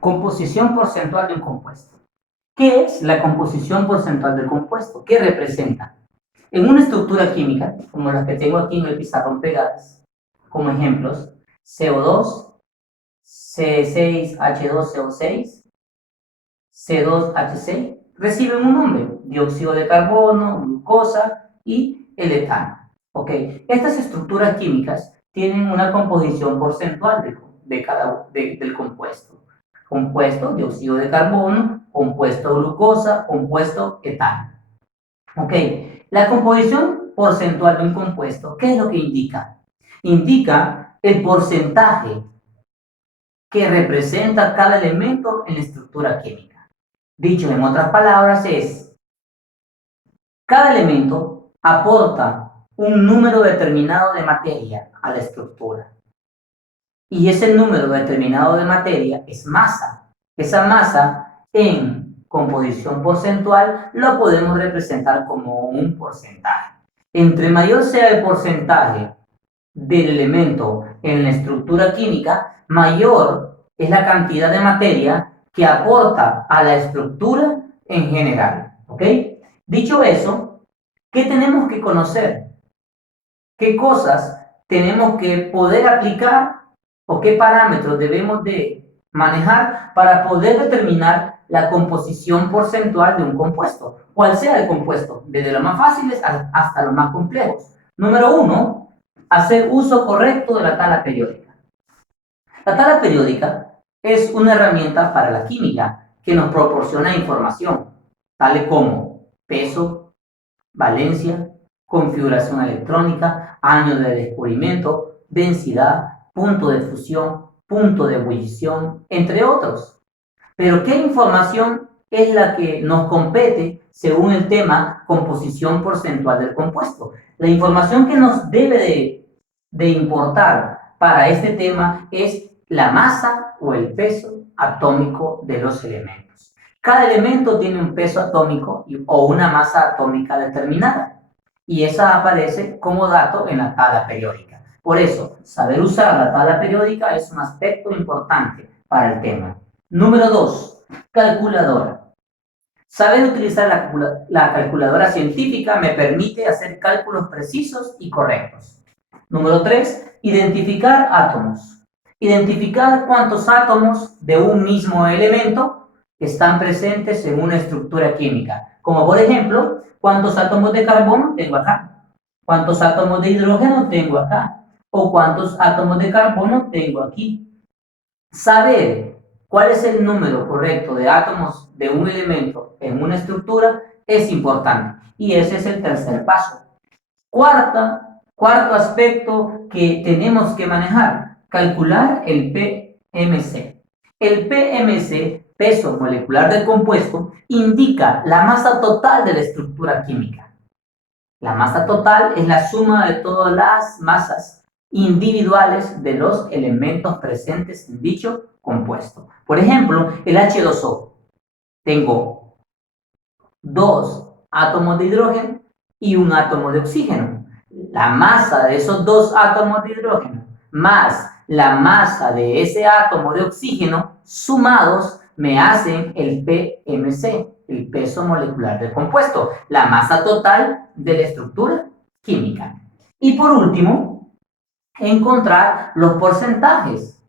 Composición porcentual de un compuesto. ¿Qué es la composición porcentual del compuesto? ¿Qué representa? En una estructura química, como las que tengo aquí en el pizarrón pegadas, como ejemplos, CO2, C6H12O6, C2H6, reciben un nombre, dióxido de carbono, glucosa y el etano. ¿Ok? Estas estructuras químicas tienen una composición porcentual del compuesto. Compuesto dióxido de carbono, compuesto glucosa, compuesto etano. ¿Ok? La composición porcentual de un compuesto, ¿qué es lo que indica? Indica el porcentaje que representa cada elemento en la estructura química. Dicho en otras palabras es, cada elemento aporta un número determinado de materia a la estructura. Y ese número determinado de materia es masa. Esa masa en composición porcentual lo podemos representar como un porcentaje. Entre mayor sea el porcentaje del elemento en la estructura química, mayor es la cantidad de materia que aporta a la estructura en general. ¿Ok? Dicho eso, ¿qué tenemos que conocer? ¿Qué cosas tenemos que poder aplicar o qué parámetros debemos de manejar para poder determinar la composición porcentual de un compuesto? Cual sea el compuesto, desde los más fáciles hasta los más complejos. Número 1, hacer uso correcto de la tabla periódica. La tabla periódica es una herramienta para la química que nos proporciona información, tales como peso, valencia, configuración electrónica, año de descubrimiento, densidad, punto de fusión, punto de ebullición, entre otros. Pero ¿qué información es la que nos compete según el tema composición porcentual del compuesto? La información que nos debe de importar para este tema es la masa o el peso atómico de los elementos. Cada elemento tiene un peso atómico o una masa atómica determinada y esa aparece como dato en la tabla periódica. Por eso, saber usar la tabla periódica es un aspecto importante para el tema. Número 2, calculadora. Saber utilizar la calculadora científica me permite hacer cálculos precisos y correctos. Número 3, identificar átomos. Identificar cuántos átomos de un mismo elemento están presentes en una estructura química. Como por ejemplo, cuántos átomos de carbono tengo acá, cuántos átomos de hidrógeno tengo acá, o cuántos átomos de carbono tengo aquí. Saber cuál es el número correcto de átomos de un elemento en una estructura es importante. Y ese es el tercer paso. Cuarto aspecto que tenemos que manejar, calcular el PMC. El PMC, peso molecular del compuesto, indica la masa total de la estructura química. La masa total es la suma de todas las masas individuales de los elementos presentes en dicho compuesto. Por ejemplo, el H2O. Tengo 2 átomos de hidrógeno y un átomo de oxígeno. La masa de esos 2 átomos de hidrógeno más la masa de ese átomo de oxígeno sumados me hacen el PMC, el peso molecular del compuesto, la masa total de la estructura química. Y por último, encontrar los porcentajes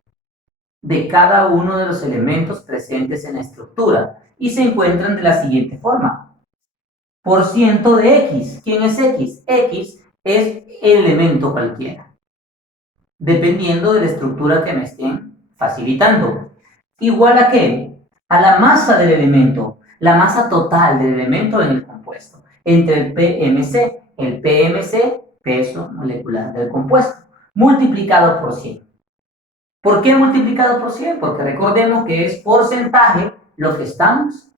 de cada uno de los elementos presentes en la estructura y se encuentran de la siguiente forma. Por ciento de X. ¿Quién es X? X es el elemento cualquiera, dependiendo de la estructura que me estén facilitando. ¿Igual a qué? A la masa del elemento, la masa total del elemento en el compuesto, entre el PMC, peso molecular del compuesto, multiplicado por 100. ¿Por qué multiplicado por 100? Porque recordemos que es porcentaje lo que estamos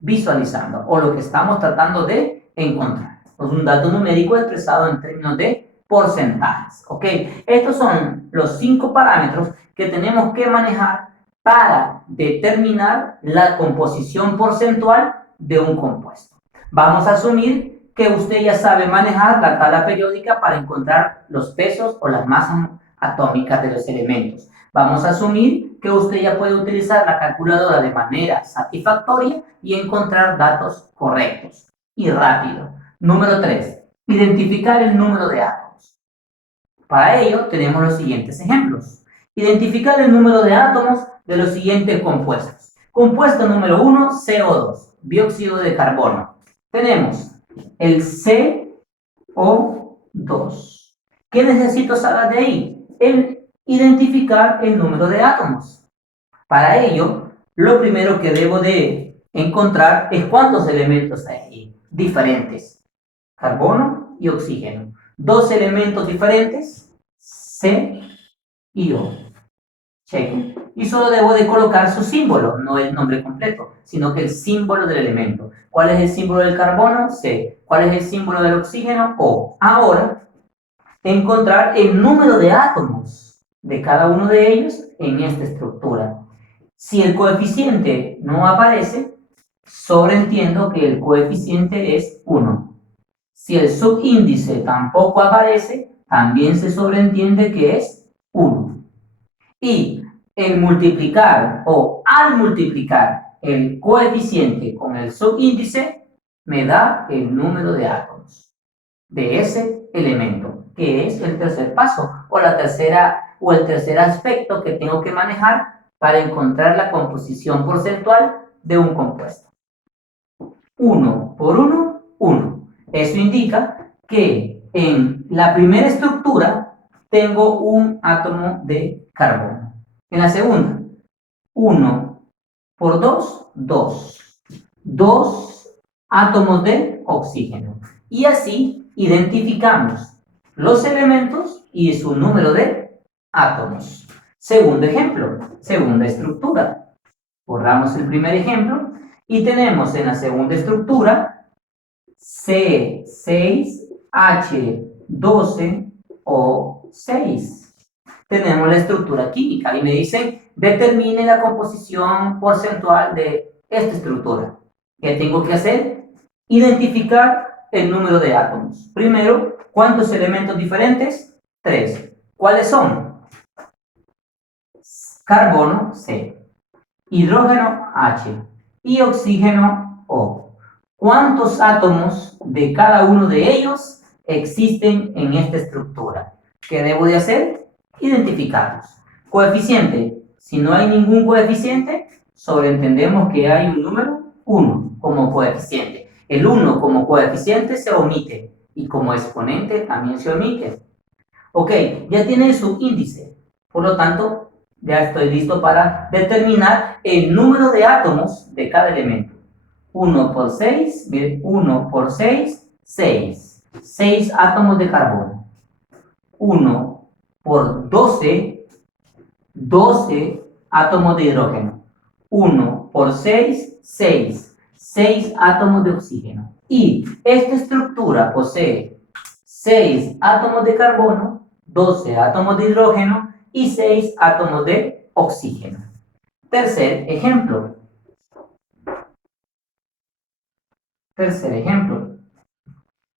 visualizando o lo que estamos tratando de encontrar. Es un dato numérico expresado en términos de porcentajes. ¿Ok? Estos son los 5 parámetros que tenemos que manejar para determinar la composición porcentual de un compuesto. Vamos a asumir que usted ya sabe manejar la tabla periódica para encontrar los pesos o las masas atómicas de los elementos. Vamos a asumir que usted ya puede utilizar la calculadora de manera satisfactoria y encontrar datos correctos y rápido. Número 3. Identificar el número de átomos. Para ello tenemos los siguientes ejemplos. Identificar el número de átomos de los siguientes compuestos. Compuesto número 1, CO2, dióxido de carbono. Tenemos el CO2. ¿Qué necesito saber de ahí? El identificar el número de átomos. Para ello, lo primero que debo de encontrar es cuántos elementos hay ahí, diferentes. Carbono y oxígeno. Dos elementos diferentes, C y O. Cheque. Y solo debo de colocar su símbolo, no el nombre completo, sino que el símbolo del elemento. ¿Cuál es el símbolo del carbono? C. ¿Cuál es el símbolo del oxígeno? O. Ahora, encontrar el número de átomos de cada uno de ellos en esta estructura. Si el coeficiente no aparece, sobreentiendo que el coeficiente es 1. Si el subíndice tampoco aparece, también se sobreentiende que es 1. Y el multiplicar o al multiplicar el coeficiente con el subíndice, me da el número de átomos de ese elemento, que es el tercer paso o el tercer aspecto que tengo que manejar para encontrar la composición porcentual de un compuesto. 1 por 1, 1. Eso indica que en la primera estructura tengo un átomo de carbono. En la segunda, 1 por 2, 2. 2 átomos de oxígeno. Y así identificamos los elementos y su número de átomos. Segundo ejemplo, segunda estructura. Borramos el primer ejemplo y tenemos en la segunda estructura C6H12O6. Tenemos la estructura química y me dicen, determine la composición porcentual de esta estructura. ¿Qué tengo que hacer? Identificar el número de átomos. Primero, ¿cuántos elementos diferentes? 3. ¿Cuáles son? Carbono, C. Hidrógeno, H. Y oxígeno, O. ¿Cuántos átomos de cada uno de ellos existen en esta estructura? ¿Qué debo de hacer? Identificarlos. Coeficiente. Si no hay ningún coeficiente, sobreentendemos que hay un número 1 como coeficiente. El 1 como coeficiente se omite y como exponente también se omite. Ok, ya tiene su índice. Por lo tanto, ya estoy listo para determinar el número de átomos de cada elemento. 1 por 6, 1 por 6, 6. 6 átomos de carbono. 1 por 12, 12 átomos de hidrógeno. 1 por 6, 6. 6 átomos de oxígeno. Y esta estructura posee 6 átomos de carbono, 12 átomos de hidrógeno y 6 átomos de oxígeno. Tercer ejemplo.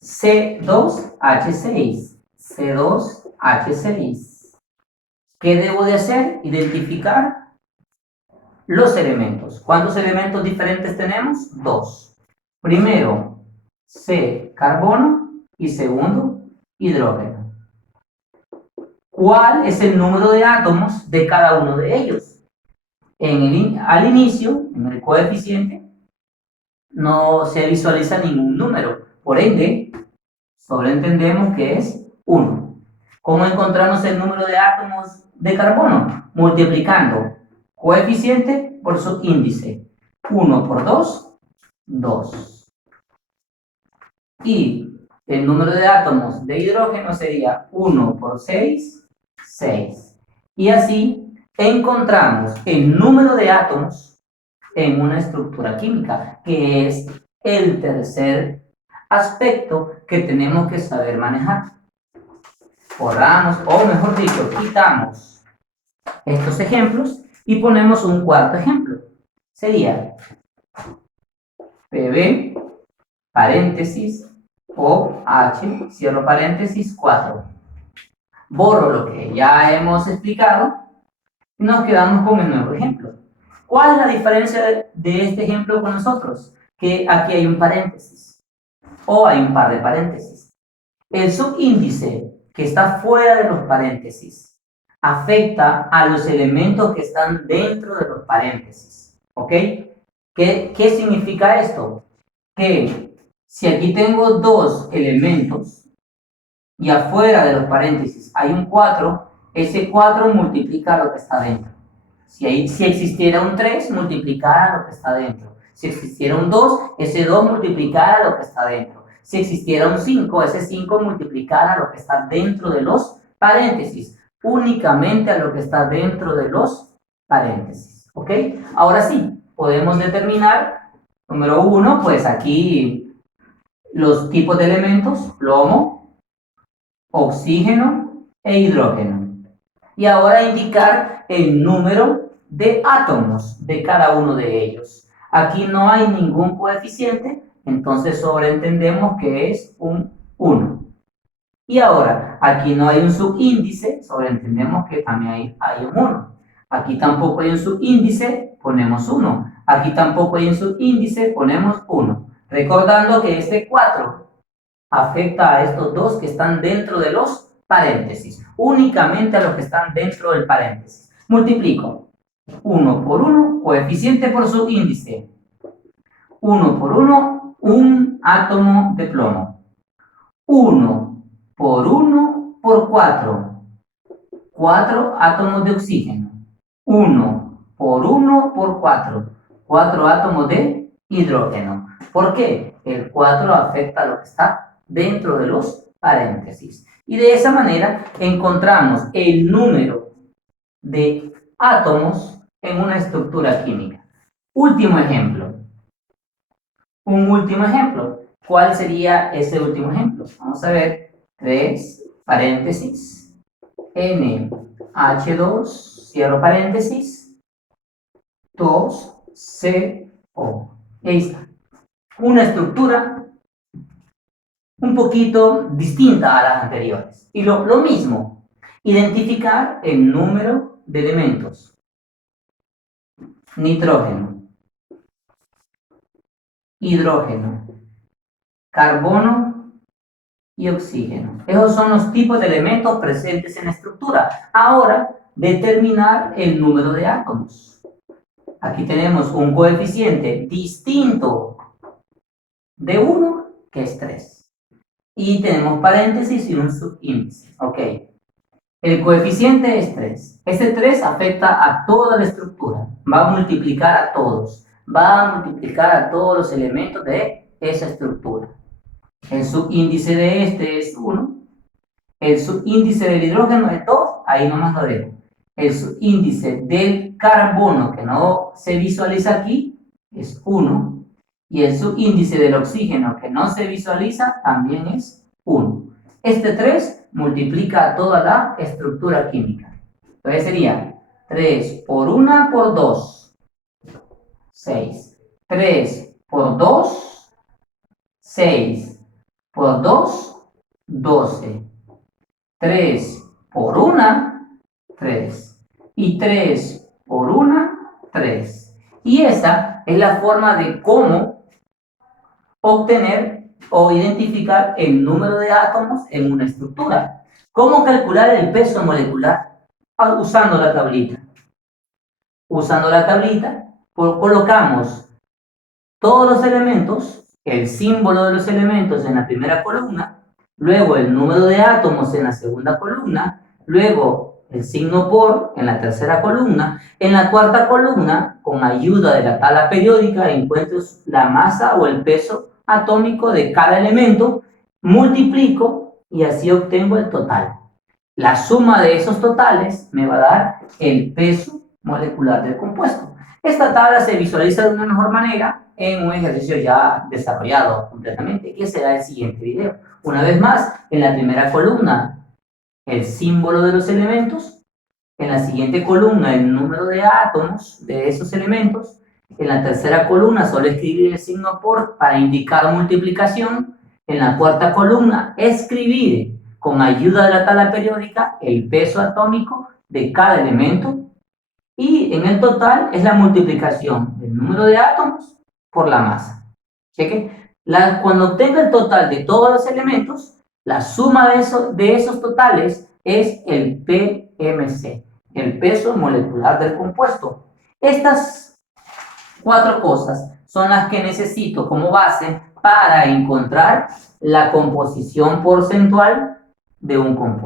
C2H6. C2H6. ¿Qué debo de hacer? Identificar los elementos. ¿Cuántos elementos diferentes tenemos? 2. Primero, C, carbono, y segundo, hidrógeno. ¿Cuál es el número de átomos de cada uno de ellos? Al inicio, en el coeficiente, no se visualiza ningún número. Por ende, solo entendemos que es 1. ¿Cómo encontramos el número de átomos de carbono? Multiplicando coeficiente por su índice. 1 por 2, 2. Y el número de átomos de hidrógeno sería 1 por 6, 6. Y así encontramos el número de átomos en una estructura química, que es el tercer aspecto que tenemos que saber manejar. Borramos, o mejor dicho, quitamos estos ejemplos y ponemos un cuarto ejemplo. Sería PB, paréntesis, OH, cierro paréntesis, 4. Borro lo que ya hemos explicado Nos quedamos con el nuevo ejemplo. ¿Cuál es la diferencia de este ejemplo con nosotros? Que aquí hay un paréntesis o hay un par de paréntesis. El subíndice que está fuera de los paréntesis afecta a los elementos que están dentro de los paréntesis. ¿Ok? ¿Qué significa esto? Que si aquí tengo dos elementos y afuera de los paréntesis hay un 4, ese 4 multiplica lo que está dentro. Si existiera un 3, multiplicara lo que está dentro. Si existiera un 2, ese 2 multiplicara lo que está dentro. Si existiera un 5, ese 5 multiplicara lo que está dentro de los paréntesis. Únicamente a lo que está dentro de los paréntesis. ¿Ok? Ahora sí, podemos determinar, número 1, pues aquí los tipos de elementos, plomo, oxígeno e hidrógeno. Y ahora indicar el número de átomos de cada uno de ellos. Aquí no hay ningún coeficiente, entonces sobreentendemos que es un 1. Y ahora, aquí no hay un subíndice, sobreentendemos que también hay un 1. Aquí tampoco hay un subíndice, ponemos 1. Aquí tampoco hay un subíndice, ponemos 1. Recordando que este 4 afecta a estos dos que están dentro de los paréntesis, únicamente a los que están dentro del paréntesis. Multiplico 1 por 1, coeficiente por subíndice. 1 por 1, un átomo de plomo. 1 por 1 por 4, 4 átomos de oxígeno. 1 por 1 por 4, 4 átomos de hidrógeno. ¿Por qué? El 4 afecta a lo que está dentro de los paréntesis. Y de esa manera encontramos el número de átomos en una estructura química. Último ejemplo. Un último ejemplo. ¿Cuál sería ese último ejemplo? Vamos a ver. 3, paréntesis, NH2, cierro paréntesis, 2CO. Ahí está. Una estructura un poquito distinta a las anteriores. Y lo mismo, identificar el número de elementos. Nitrógeno, hidrógeno, carbono y oxígeno. Esos son los tipos de elementos presentes en la estructura. Ahora, determinar el número de átomos. Aquí tenemos un coeficiente distinto de 1, que es 3. Y tenemos paréntesis y un subíndice. Ok. El coeficiente es 3. Ese 3 afecta a toda la estructura. Va a multiplicar a todos. Va a multiplicar a todos los elementos de esa estructura. El subíndice de este es 1. El subíndice del hidrógeno es 2. Ahí nomás lo dejo. El subíndice del carbono, que no se visualiza aquí, es 1. Y el subíndice del oxígeno, que no se visualiza, también es 1. Este 3 multiplica a toda la estructura química. Entonces sería 3 por 1 por 2, 6. 3 por 2, 6. Por 2, 12. 3 por 1, 3. Y 3 por 1, 3. Y esa es la forma de cómo obtener o identificar el número de átomos en una estructura. ¿Cómo calcular el peso molecular? Usando la tablita. Usando la tablita, colocamos todos los elementos, el símbolo de los elementos en la primera columna, luego el número de átomos en la segunda columna, luego el signo por en la tercera columna. En la cuarta columna, con ayuda de la tabla periódica, encuentro la masa o el peso atómico de cada elemento, multiplico y así obtengo el total. La suma de esos totales me va a dar el peso molecular del compuesto. Esta tabla se visualiza de una mejor manera en un ejercicio ya desarrollado completamente, que será el siguiente video. Una vez más, en la primera columna, el símbolo de los elementos. En la siguiente columna, el número de átomos de esos elementos. En la tercera columna, solo escribir el signo por para indicar multiplicación. En la cuarta columna, escribir con ayuda de la tabla periódica el peso atómico de cada elemento. Y en el total es la multiplicación del número de átomos por la masa. ¿Cheque? Cuando obtenga el total de todos los elementos, la suma de esos totales es el PMC, el peso molecular del compuesto. Estas 4 cosas son las que necesito como base para encontrar la composición porcentual de un compuesto.